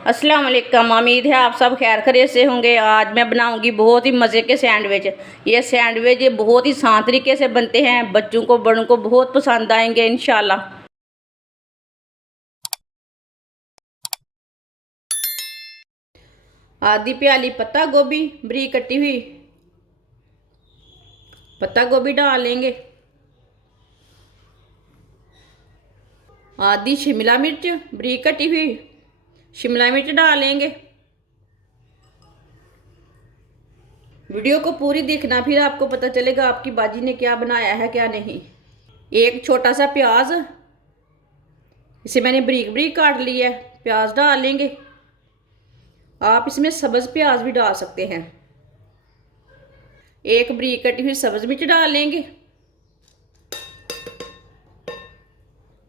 अस्सलाम वालेकुम। उम्मीद है आप सब खैर खैरियत से होंगे। आज मैं बनाऊंगी बहुत ही मज़े के सैंडविच। ये सैंडविच बहुत ही आसान तरीके से बनते हैं, बच्चों को बड़ों को बहुत पसंद आएंगे इंशाल्लाह। आधी प्याली पत्ता गोभी बरीक कटी हुई पत्ता गोभी डाल लेंगे। आधी शिमला मिर्च बरीक कटी हुई शिमला मिर्च डाल लेंगे। वीडियो को पूरी देखना, फिर आपको पता चलेगा आपकी बाजी ने क्या बनाया है क्या नहीं। एक छोटा सा प्याज, इसे मैंने बरीक बरीक काट लिया है, प्याज डाल लेंगे। आप इसमें सब्ज प्याज भी डाल सकते हैं। एक बरीक कटी हुई सब्ज मिर्च डाल लेंगे।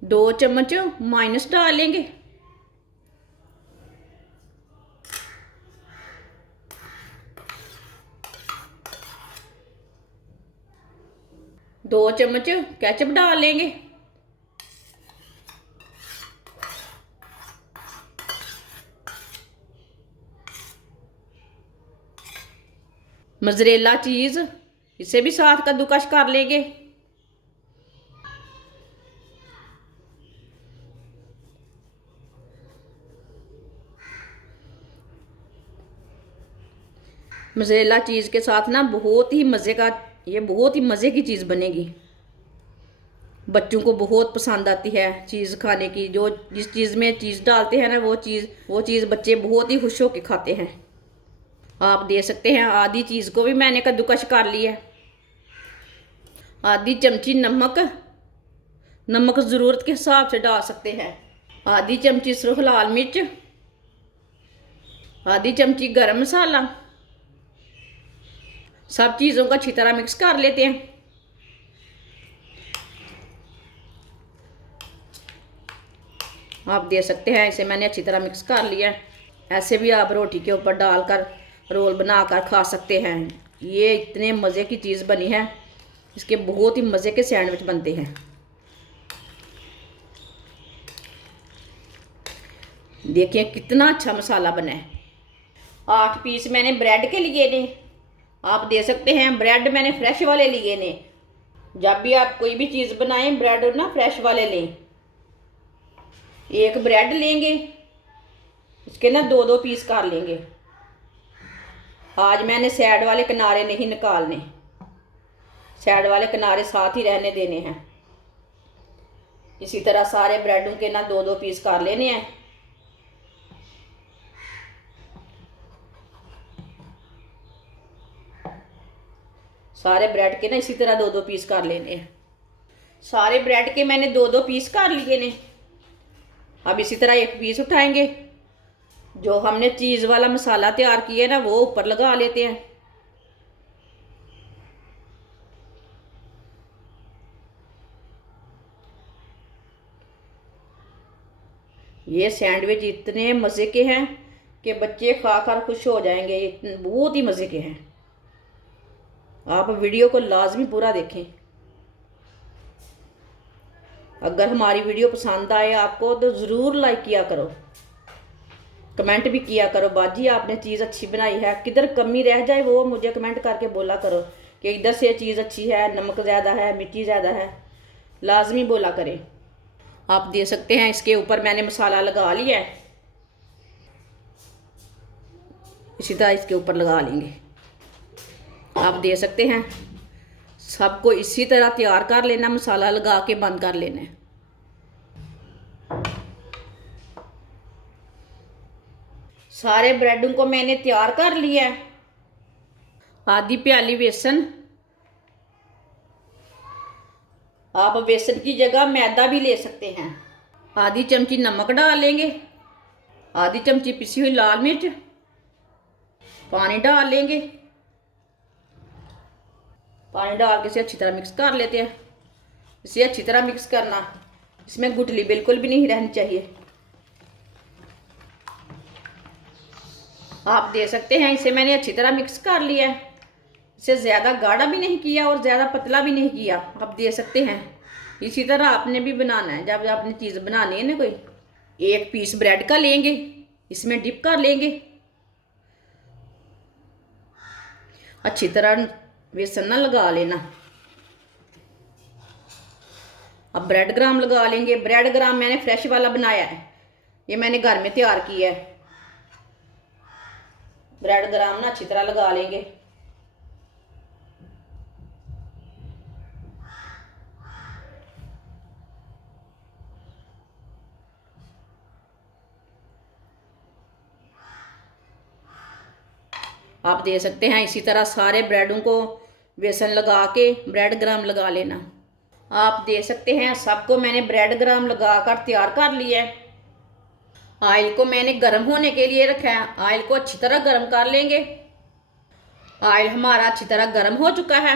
2 चम्मच माइनस डाल लेंगे। दो चम्मच केचप डाल लेंगे। मोज़रेला चीज़, इसे भी साथ कद्दूकस कर लेंगे। मोज़रेला चीज़ के साथ ना बहुत ही मज़े का, ये बहुत ही मज़े की चीज़ बनेगी। बच्चों को बहुत पसंद आती है चीज़ खाने की। जो जिस चीज़ में चीज़ डालते हैं ना वो चीज़ बच्चे बहुत ही खुश होकर खाते हैं। आप दे सकते हैं। आधी चीज़ को भी मैंने कद्दूकस कर लिया है। आधी चमची नमक, नमक ज़रूरत के हिसाब से डाल सकते हैं। आधी चमची सिर्फ लाल मिर्च, आधी चमची गरम मसाला। सब चीज़ों को अच्छी तरह मिक्स कर लेते हैं। आप दे सकते हैं, इसे मैंने अच्छी तरह मिक्स कर लिया है। ऐसे भी आप रोटी के ऊपर डालकर रोल बनाकर खा सकते हैं। ये इतने मज़े की चीज़ बनी है, इसके बहुत ही मज़े के सैंडविच बनते हैं। देखिए कितना अच्छा मसाला बना है। 8 पीस मैंने ब्रेड के लिए ने, आप दे सकते हैं। ब्रेड मैंने फ्रेश वाले लिए ने। जब भी आप कोई भी चीज़ बनाएं ब्रेड ना फ्रेश वाले लें। एक ब्रेड लेंगे, इसके ना 2-2 पीस कर लेंगे। आज मैंने साइड वाले किनारे नहीं निकालने, साइड वाले किनारे साथ ही रहने देने हैं। इसी तरह सारे ब्रेडों के ना 2-2 पीस कर लेने हैं। सारे ब्रेड के ना इसी तरह 2-2 पीस कर लेने हैं। सारे ब्रेड के मैंने 2-2 पीस कर लिए ने। अब इसी तरह एक पीस उठाएंगे, जो हमने चीज़ वाला मसाला तैयार किया है ना वो ऊपर लगा लेते हैं। ये सैंडविच इतने मज़े के हैं कि बच्चे खाकर खुश हो जाएंगे। ये बहुत ही मज़े के हैं। आप वीडियो को लाजमी पूरा देखें। अगर हमारी वीडियो पसंद आए आपको तो ज़रूर लाइक किया करो, कमेंट भी किया करो। बाजी आपने चीज़ अच्छी बनाई है, किधर कमी रह जाए वो मुझे कमेंट करके बोला करो कि इधर से चीज़ अच्छी है, नमक ज़्यादा है, मिर्ची ज़्यादा है, लाजमी बोला करें। आप दे सकते हैं। इसके ऊपर मैंने मसाला लगा लिया है, इसी तरह इसके ऊपर लगा लेंगे। आप दे सकते हैं। सबको इसी तरह तैयार कर लेना, मसाला लगा के बंद कर लेना है। सारे ब्रेडों को मैंने तैयार कर लिया है। आधी प्याली बेसन, आप बेसन की जगह मैदा भी ले सकते हैं। आधी चमची नमक डाल लेंगे। आधी चमची पिसी हुई लाल मिर्च, पानी डाल लेंगे। पानी डाल के इसे अच्छी तरह मिक्स कर लेते हैं। इसे अच्छी तरह मिक्स करना, इसमें गुठली बिल्कुल भी नहीं रहनी चाहिए। आप दे सकते हैं। इसे मैंने अच्छी तरह मिक्स कर लिया है। इसे ज़्यादा गाढ़ा भी नहीं किया और ज़्यादा पतला भी नहीं किया। आप दे सकते हैं। इसी तरह आपने भी बनाना है। जब आपने चीज़ बनानी है ना कोई, एक पीस ब्रेड का लेंगे, इसमें डिप कर लेंगे। अच्छी तरह बेसन ना लगा लेना। अब ब्रेड ग्राम लगा लेंगे। ब्रेड ग्राम मैंने फ्रेश वाला बनाया है, ये मैंने घर में तैयार किया है। ब्रेड ग्राम ना अच्छी तरह लगा लेंगे। आप दे सकते हैं इसी तरह सारे ब्रेडों को बेसन लगा के ब्रेड ग्राम लगा लेना। आप दे सकते हैं सबको मैंने ब्रेड ग्राम लगा कर तैयार कर लिया है। ऑयल को मैंने गर्म होने के लिए रखा है। ऑयल को अच्छी तरह गर्म कर लेंगे। ऑयल हमारा अच्छी तरह गर्म हो चुका है।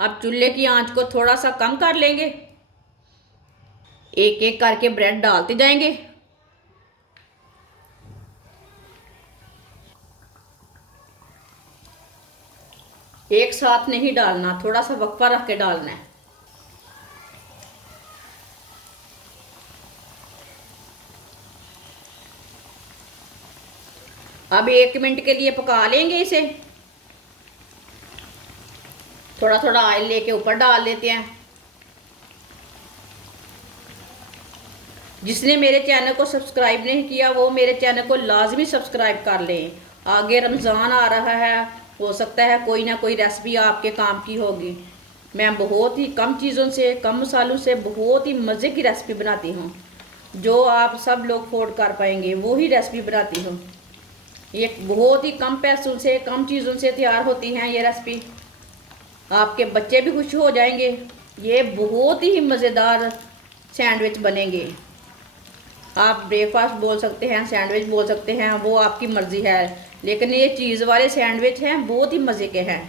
अब चूल्हे की आंच को थोड़ा सा कम कर लेंगे। एक एक करके ब्रेड डालते जाएंगे। एक साथ नहीं डालना, थोड़ा सा वक्फा रख के डालना है। अब 1 मिनट के लिए पका लेंगे इसे। थोड़ा थोड़ा ऑयल लेके ऊपर डाल देते हैं। जिसने मेरे चैनल को सब्सक्राइब नहीं किया वो मेरे चैनल को लाजमी सब्सक्राइब कर लें। आगे रमज़ान आ रहा है, हो सकता है कोई ना कोई रेसिपी आपके काम की होगी। मैं बहुत ही कम चीज़ों से, कम मसालों से बहुत ही मज़े की रेसिपी बनाती हूँ, जो आप सब लोग अफोर्ड कर पाएंगे वो ही रेसिपी बनाती हूँ। ये बहुत ही कम पैसों से, कम चीज़ों से तैयार होती हैं ये रेसिपी। आपके बच्चे भी खुश हो जाएंगे। ये बहुत ही मज़ेदार सैंडविच बनेंगे। आप ब्रेकफास्ट बोल सकते हैं, सैंडविच बोल सकते हैं, वो आपकी मर्ज़ी है, लेकिन ये चीज़ वाले सैंडविच हैं, बहुत ही मज़े के हैं।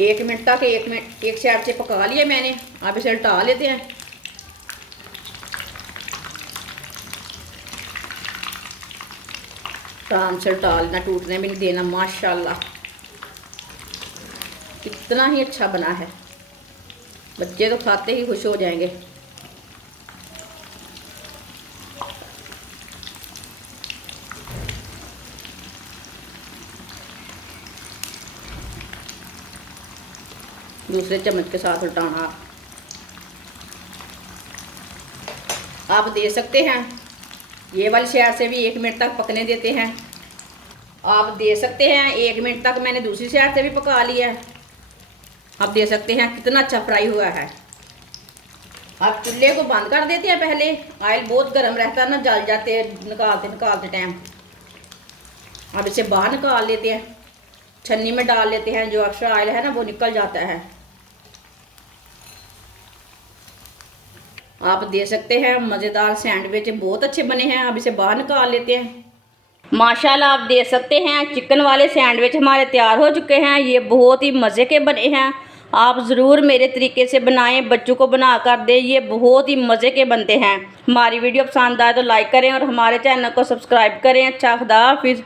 एक मिनट तक एक साइड से पका लिया मैंने। आप इसे उल्टा लेते हैं। आराम से उल्टा लेना, टूटने भी नहीं देना। माशाल्लाह कितना ही अच्छा बना है। बच्चे तो खाते ही खुश हो जाएंगे। दूसरे चम्मच के साथ उल्टाना। आप दे सकते हैं ये वाली साइड से भी 1 मिनट तक पकने देते हैं। आप दे सकते हैं 1 मिनट तक मैंने दूसरी साइड से भी पका लिया है। आप दे सकते हैं कितना अच्छा फ्राई हुआ है। आप चूल्हे को बंद कर देते हैं पहले। ऑयल बहुत गर्म रहता है ना, जल जाते हैं निकालते टाइम। अब इसे बाहर निकाल लेते हैं, छन्नी में डाल लेते हैं। जो एक्स्ट्रा ऑयल है ना वो निकल जाता है। आप दे सकते हैं मज़ेदार सैंडविच बहुत अच्छे बने हैं। अब इसे बाहर निकाल लेते हैं। माशाल्लाह आप दे सकते हैं चिकन वाले सैंडविच हमारे तैयार हो चुके हैं। ये बहुत ही मज़े के बने हैं। आप ज़रूर मेरे तरीके से बनाएं, बच्चों को बना कर दें। ये बहुत ही मज़े के बनते हैं। हमारी वीडियो पसंद आए तो लाइक करें और हमारे चैनल को सब्सक्राइब करें। अच्छा, खुदा हाफिज़।